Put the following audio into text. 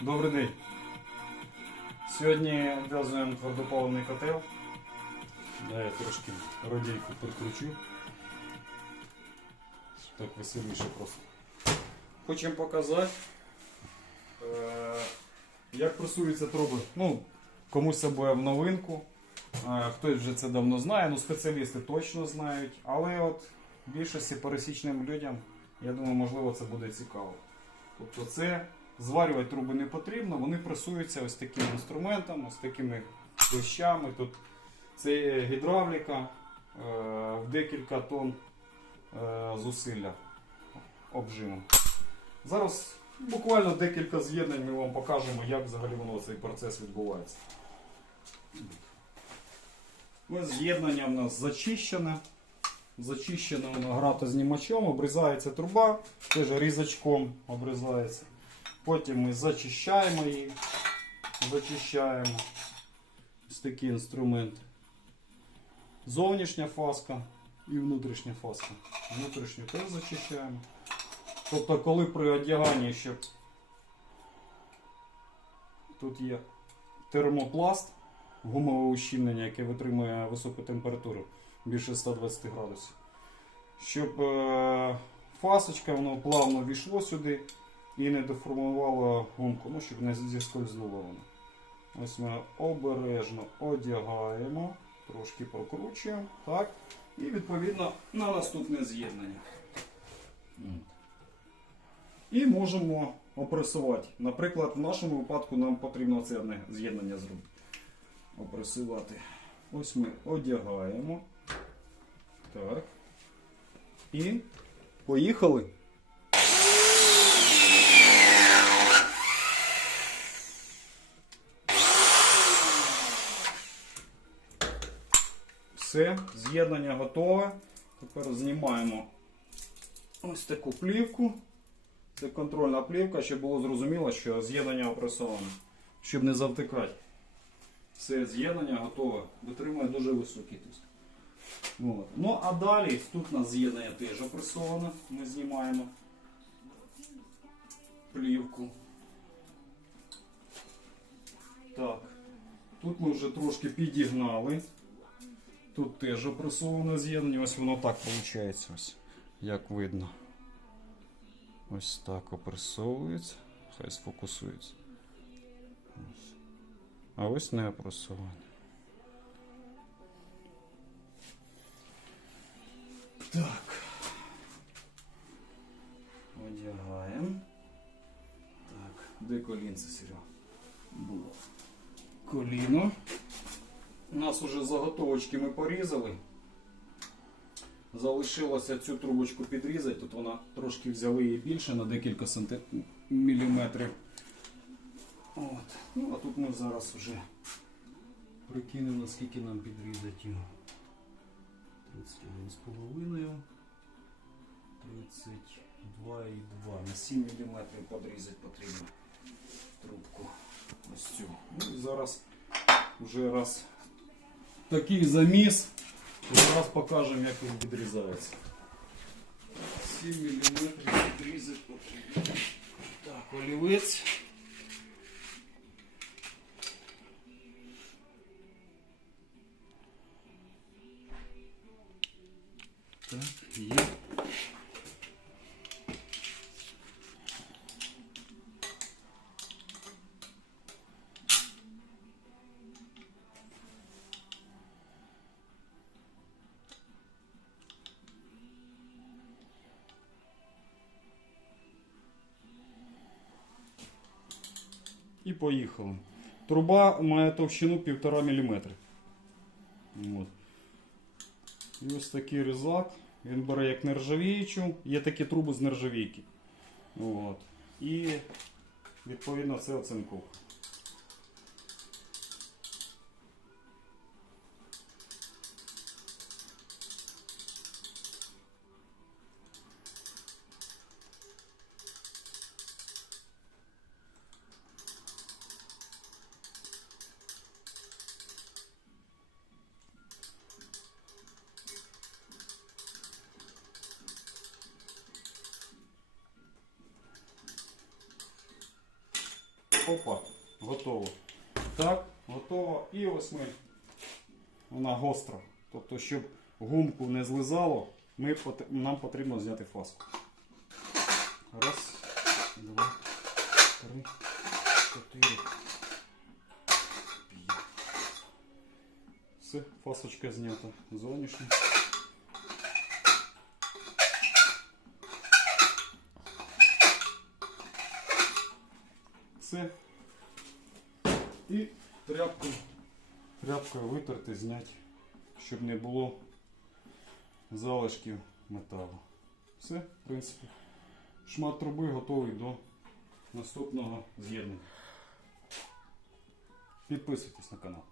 Добрий день. Сьогодні в'язуємо твердопаливний котел. Да, я трошки радійку підкручу. Так веселіше просто. Хочемо показати, е, як просуються труби. Ну, комусь це буде в новинку. Е, Хтось вже це давно знає, ну спеціалісти точно знають. Але от більшості пересічним людям, я думаю, можливо, це буде цікаво. Тобто це зварювати труби не потрібно, вони пресуються ось таким інструментом, ось такими клещами. Тут це є гідравліка е, в декілька тонн е, зусилля обжиму. Зараз буквально декілька з'єднань ми вам покажемо, як взагалі воно цей процес відбувається. Ось з'єднання в нас зачищене. Зачищено воно гратознімачом, обрізається труба, теж різачком обрізається. Потім ми зачищаємо її, зачищаємо. Ось такі інструменти. Зовнішня фаска і внутрішня фаска. Внутрішню теж зачищаємо. Тобто, коли при одяганні ще тут є термопласт, гумове ущільнення, яке витримує високу температуру більше 120 градусів. Щоб е, фасочка воно плавно війшло сюди і не деформувало гумку, ну, щоб не зіскользнуло воно. Ось ми обережно одягаємо, трошки прокручуємо, так, і відповідно на наступне з'єднання. І можемо опресувати. Наприклад, в нашому випадку нам потрібно це одне з'єднання зробити. Опресувати. Ось ми одягаємо. Так. І поїхали. Все, з'єднання готове. Тепер знімаємо ось таку плівку. Це контрольна плівка, щоб було зрозуміло, що з'єднання опресоване. Щоб не завтикати. Все, з'єднання готове. Витримує дуже високий тиск. От. Ну а далі тут у нас з'єднання теж опресоване. Ми знімаємо плівку. Так. Тут ми вже трошки підігнали. Тут теж опресоване з'єднання. Ось воно так виходить. Ось, як видно. Ось так опресовується. Хай сфокусується. Ось. А ось не опресоване. Так. Одягаємо. Так, де колінце, Серега? Було. Коліно. У нас уже заготовочки ми порізали. Залишилося цю трубочку підрізати. Тут вона трошки взяли її більше на декілька сантиметрів. От. Ну, а тут ми зараз вже прикинемо, наскільки нам підрізати його. 31 з половиною. 32,2. На 7 мм подрізати потрібно трубку. Ось цю. Ну і зараз вже раз такий заміс. Зараз покажемо, як він підрізається. 7 мм підрізати потрібно. Так, олівець. Так, є. І поїхали. Труба має товщину 1,5 мм. От. І ось такий різак. Він бере як нержавіючу, є такі труби з нержавійки. От. І відповідно це оцинковка. Опа, готово. Так, готово. І ось ми. Вона гостра. Тобто, щоб гумку не злизало, ми, нам потрібно зняти фаску. Раз, два, три, чотири. п'ять. Все, фасочка знята. Зовнішня. Все. І тряпку, тряпкою витерти, зняти, щоб не було залишків металу. Все, в принципі. Шмат труби готовий до наступного з'єднання. Підписуйтесь на канал.